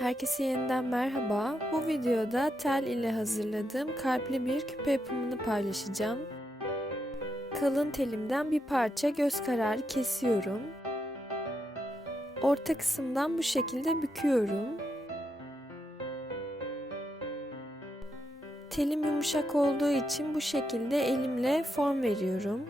Herkese yeniden merhaba. Bu videoda tel ile hazırladığım kalpli bir küpe yapımını paylaşacağım. Kalın telimden bir parça göz kararı kesiyorum. Orta kısımdan bu şekilde büküyorum. Telim yumuşak olduğu için bu şekilde elimle form veriyorum.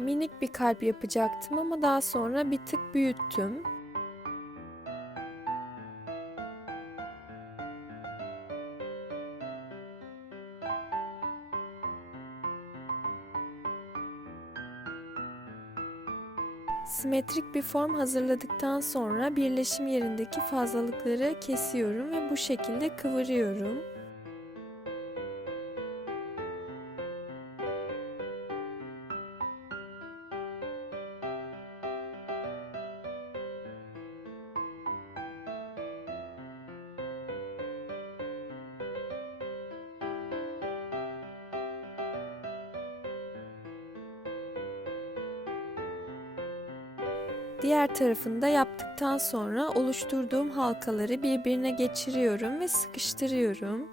Minik bir kalp yapacaktım ama daha sonra bir tık büyüttüm. Simetrik bir form hazırladıktan sonra birleşim yerindeki fazlalıkları kesiyorum ve bu şekilde kıvırıyorum. Diğer tarafını da yaptıktan sonra oluşturduğum halkaları birbirine geçiriyorum ve sıkıştırıyorum.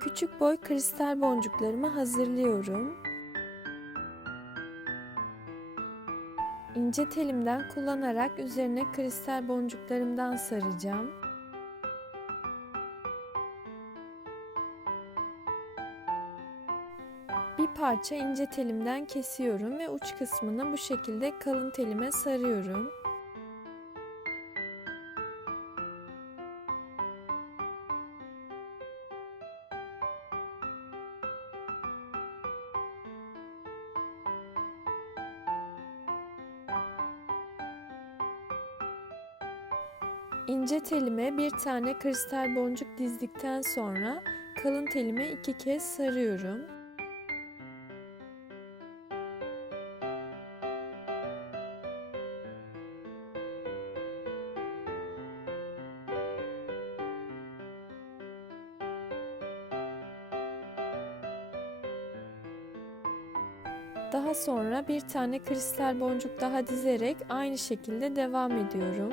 Küçük boy kristal boncuklarımı hazırlıyorum. İnce telimden kullanarak üzerine kristal boncuklarımdan saracağım. Bir parça ince telimden kesiyorum ve uç kısmını bu şekilde kalın telime sarıyorum. İnce telime bir tane kristal boncuk dizdikten sonra kalın telime iki kez sarıyorum. Daha sonra bir tane kristal boncuk daha dizerek aynı şekilde devam ediyorum.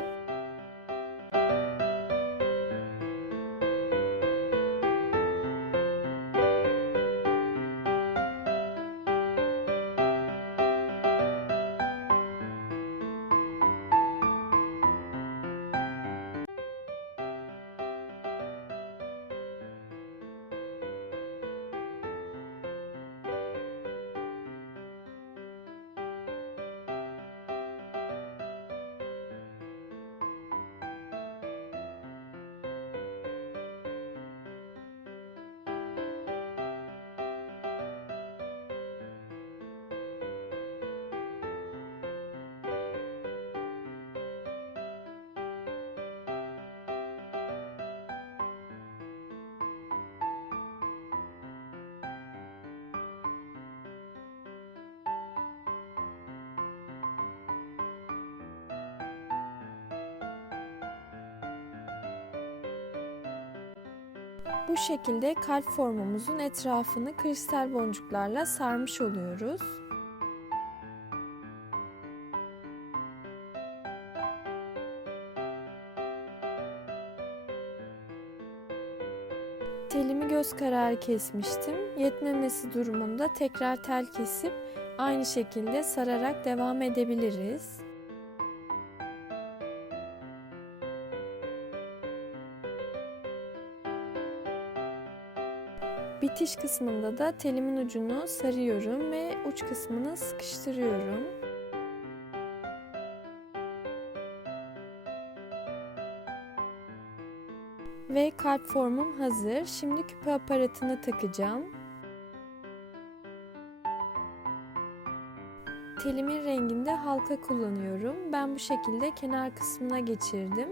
Bu şekilde kalp formumuzun etrafını kristal boncuklarla sarmış oluyoruz. Telimi göz kararı kesmiştim. Yetmemesi durumunda tekrar tel kesip aynı şekilde sararak devam edebiliriz. Bitiş kısmında da telimin ucunu sarıyorum ve uç kısmını sıkıştırıyorum. Ve kalp formum hazır. Şimdi küpe aparatını takacağım. Telimin renginde halka kullanıyorum. Ben bu şekilde kenar kısmına geçirdim.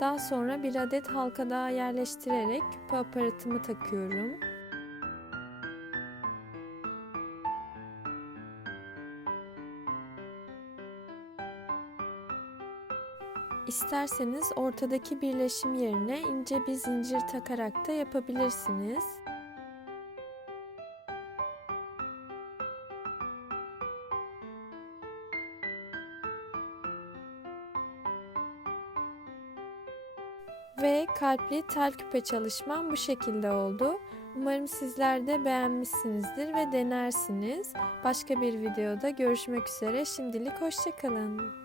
Daha sonra bir adet halka daha yerleştirerek küpe aparatımı takıyorum. İsterseniz ortadaki birleşim yerine ince bir zincir takarak da yapabilirsiniz. Ve kalpli tel küpe çalışmam bu şekilde oldu. Umarım sizler de beğenmişsinizdir ve denersiniz. Başka bir videoda görüşmek üzere. Şimdilik hoşçakalın.